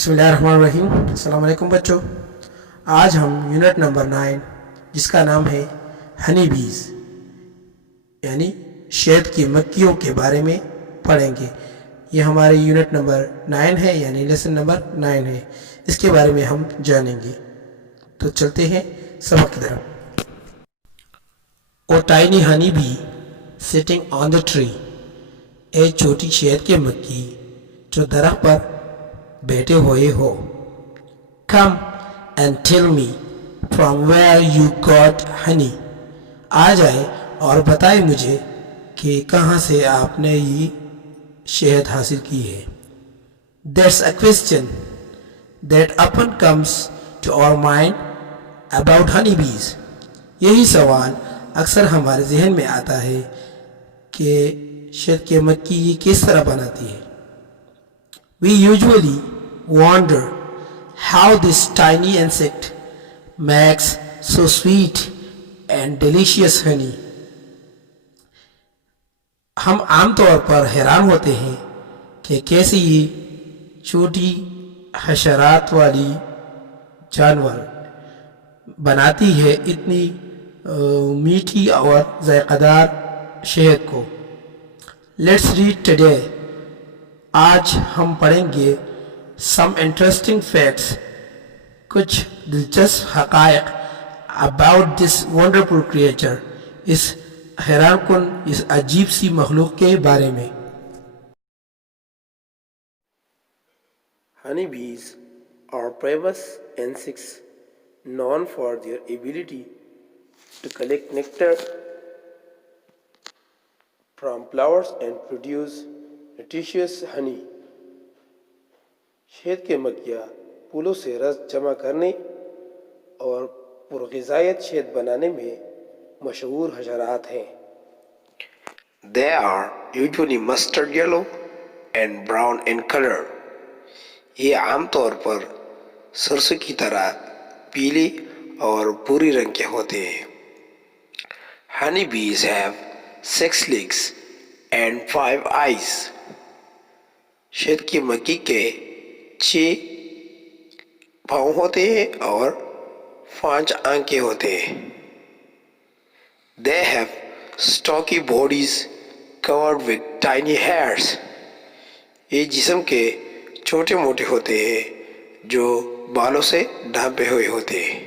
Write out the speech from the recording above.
बिस्मिल्लाहिर्रहमानिर्रहीम। अस्सलाम वालेकुम बच्चों। आज हम यूनिट नंबर 9 जिसका नाम है हनी बीज यानी शहद की मक्खियों के बारे में पढ़ेंगे। ये हमारे यूनिट नंबर 9 है यानी लेसन नंबर 9 है, इसके बारे में हम जानेंगे। तो चलते हैं सबक की तरफ। O tiny honey bee sitting on the tree, एक छोटी शहद की मक्खी जो दरख्त पर बैठे हुए हो। Come and tell me from where you got honey, आ जाए और बताए मुझे कि कहाँ से आपने ये शहद हासिल की है। That's a question that often comes to our mind about honey bees, यही सवाल अक्सर हमारे जहन में आता है कि शहद की मक्खी ये किस तरह बनाती है। We usually wonder how this tiny insect makes so sweet and delicious honey. हम आमतौर पर हैरान होते हैं कि कैसे ये छोटी हशरात वाली जानवर बनाती है इतनी मीठी और जायकादार शहद को। लेट्स रीड टुडे, आज हम पढ़ेंगे सम इंटरेस्टिंग फैक्ट्स, कुछ दिलचस्प हक़ाइक़ अबाउट दिस वंडरफुल क्रिएचर, इस हैरान कुन इस अजीब सी मखलूक के बारे में। Honey bees are famous insects known for their ability to collect nectar from flowers and produce nutritious honey. शहद के मक्खियाँ फूलों से रस जमा करने और पुरग़िज़ायत शहद बनाने में मशहूर हशरात हैं। They are usually mustard yellow and brown in color. ये आमतौर पर सरसों की तरह पीले और भूरे रंग के होते हैं। Honey bees have 6 legs and 5 eyes. शहद की मक्खी के 6 पाँव होते हैं और 5 आंखें होते हैं। They have stocky bodies covered with tiny hairs. ये जिस्म के छोटे मोटे होते हैं जो बालों से ढांपे हुए होते हैं।